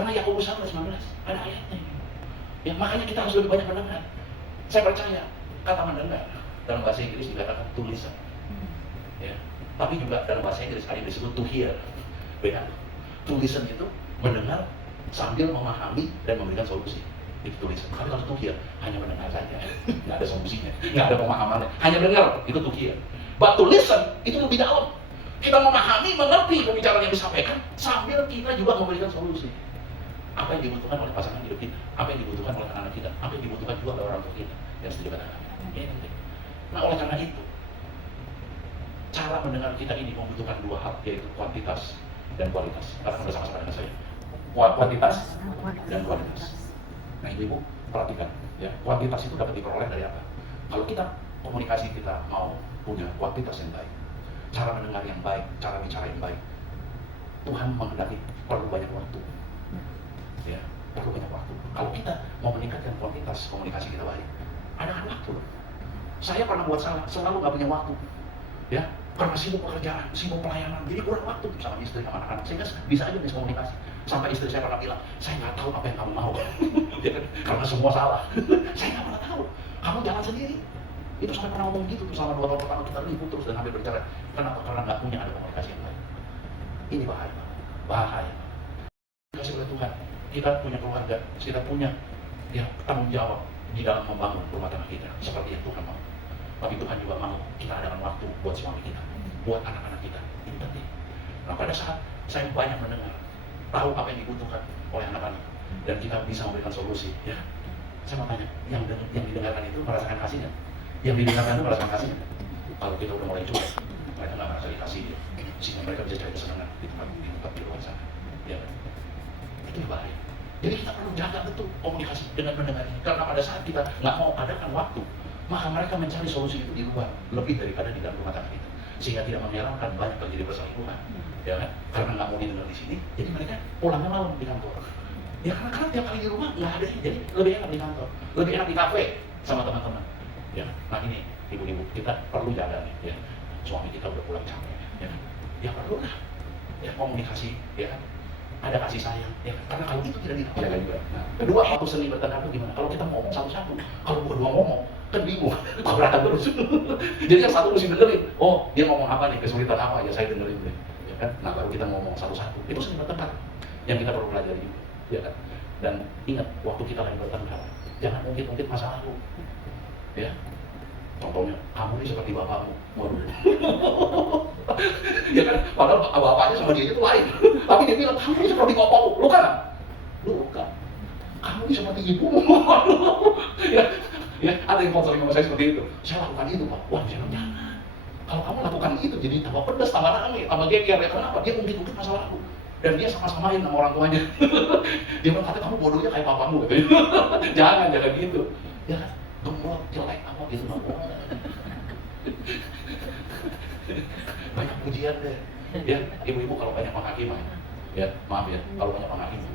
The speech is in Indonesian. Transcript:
Karena Yakobus 1:19 ada ayatnya. Ya, makanya kita harus lebih banyak mendengar. Saya percaya kata mendengar dalam bahasa Inggris dikatakan to listen. Ya, tapi juga dalam bahasa Inggris ada yang disebut to hear. Beda. To listen itu mendengar sambil memahami dan memberikan solusi. Itu to listen. Tapi kalau to hear hanya mendengar saja, nggak ada solusinya, nggak ada pemahamannya, hanya dengar. Itu to hear. But to listen itu lebih dalam. Kita memahami, mengerti pembicaraan yang disampaikan sambil kita juga memberikan solusi. Apa yang dibutuhkan oleh pasangan hidup kita, apa yang dibutuhkan oleh anak-anak kita, apa yang dibutuhkan juga oleh orang tua kita. Yang setuju kata kami. Ini penting. Nah, oleh karena itu, cara mendengar kita ini membutuhkan dua hal, yaitu kuantitas dan kualitas. Katakan bersama-sama dengan saya. Kuantitas dan kualitas. Nah, ibu perhatikan, ya, kuantitas itu dapat diperoleh dari apa? Kalau kita komunikasi kita mau punya kuantitas yang baik, cara mendengar yang baik, cara bicara yang baik, Tuhan menghendaki perlu banyak waktu. Ya, perlu banyak waktu. Kalau kita mau meningkatkan kuantitas komunikasi kita baik, ada waktu. Saya pernah buat salah, selalu nggak punya waktu. Ya, karena sibuk pekerjaan, sibuk pelayanan, jadi kurang waktu sama istri, sama anak-anak. Sehingga bisa aja miskomunikasi. Sampai istri saya pernah bilang, saya nggak tahu apa yang kamu mau. Ya kan? Karena semua salah. Saya nggak pernah tahu. Kamu jalan sendiri. Itu sampai pernah ngomong gitu tuh selama 2 tahun pertama kita ribut terus dan hampir bercerai. Kenapa? Karena nggak punya ada komunikasi yang baik. Ini bahaya, bahaya. Kasih oleh Tuhan, kita punya keluarga, kita punya ya tanggung jawab di dalam membangun rumah tangga kita seperti yang Tuhan mau. Tapi Tuhan juga mau kita adakan waktu buat suami kita, buat anak-anak kita. Ini penting. Nah, pada saat saya banyak mendengar, tahu apa yang dibutuhkan oleh anak-anak, dan kita bisa memberikan solusi, ya. Saya mau tanya, yang didengarkan itu merasakan kasihnya? Yang didengarkan itu merasakan kasihnya? Kalau kita udah mulai cuek, mereka nggak merasa dikasih, sehingga mereka bisa cari kesenangan di luar sana. Ya, itu bahaya. Jadi kita perlu jaga betul komunikasi dengan mendengar ini. Karena pada saat kita nggak mau adakan waktu, maka mereka mencari solusi itu di luar lebih daripada di dalam rumah tangga kita, sehingga tidak mengherankan banyak terjadi perselingkuhan, ya kan? Karena nggak mau didengar di sini, jadi mereka pulangnya malam di kantor. Ya karena tiap kali di rumah nggak ada, jadi lebih enak di kantor, lebih enak di kafe sama teman-teman. Ya, nah ini ibu-ibu kita perlu jaga nih, ya. Suami kita udah pulang capek, ya kan? Ya perlu lah, ya komunikasi, ya kan? Ada kasih sayang, ya kan? Karena kalau itu tidak dijaga juga. Nah, kedua, waktu seni bertengkar itu gimana? Kalau kita ngomong satu-satu, kalau berdua ngomong, kan bingung, tabrakan terus. Jadi yang satu mesti dengerin, oh dia ngomong apa nih, kesulitan apa, ya saya dengerin deh, ya kan? Nah baru kita ngomong satu-satu, itu seni bertengkar yang kita perlu pelajari juga, ya kan? Dan ingat, waktu kita lagi bertengkar, jangan ungkit-ungkit masa lalu, ya. Contohnya, kamu ini seperti bapakmu. Waduh. Ya kan, padahal bapaknya sama dia itu lain. Tapi dia bilang, kamu ini seperti bapakmu. Lu kan? Lu kan. Kamu ini seperti ibumu. Ya, ada yang konseling sama saya seperti itu. Saya lakukan itu, Pak. Wah, saya bilang, jangan. Kalau kamu lakukan itu, jadi tambah pedas, tambah rame, tambah geger. Ya kenapa? Dia ungkit-ungkit masa lalu. Dan dia sama-samain sama orang tuanya. Dia bilang, kata kamu bodohnya kayak papamu. Jangan gitu. Ya kan? Gemuk, jelek, apa gitu. Banyak pujian deh. Ya, ibu-ibu kalau banyak menghakimi, ya maaf ya, kalau banyak menghakimi,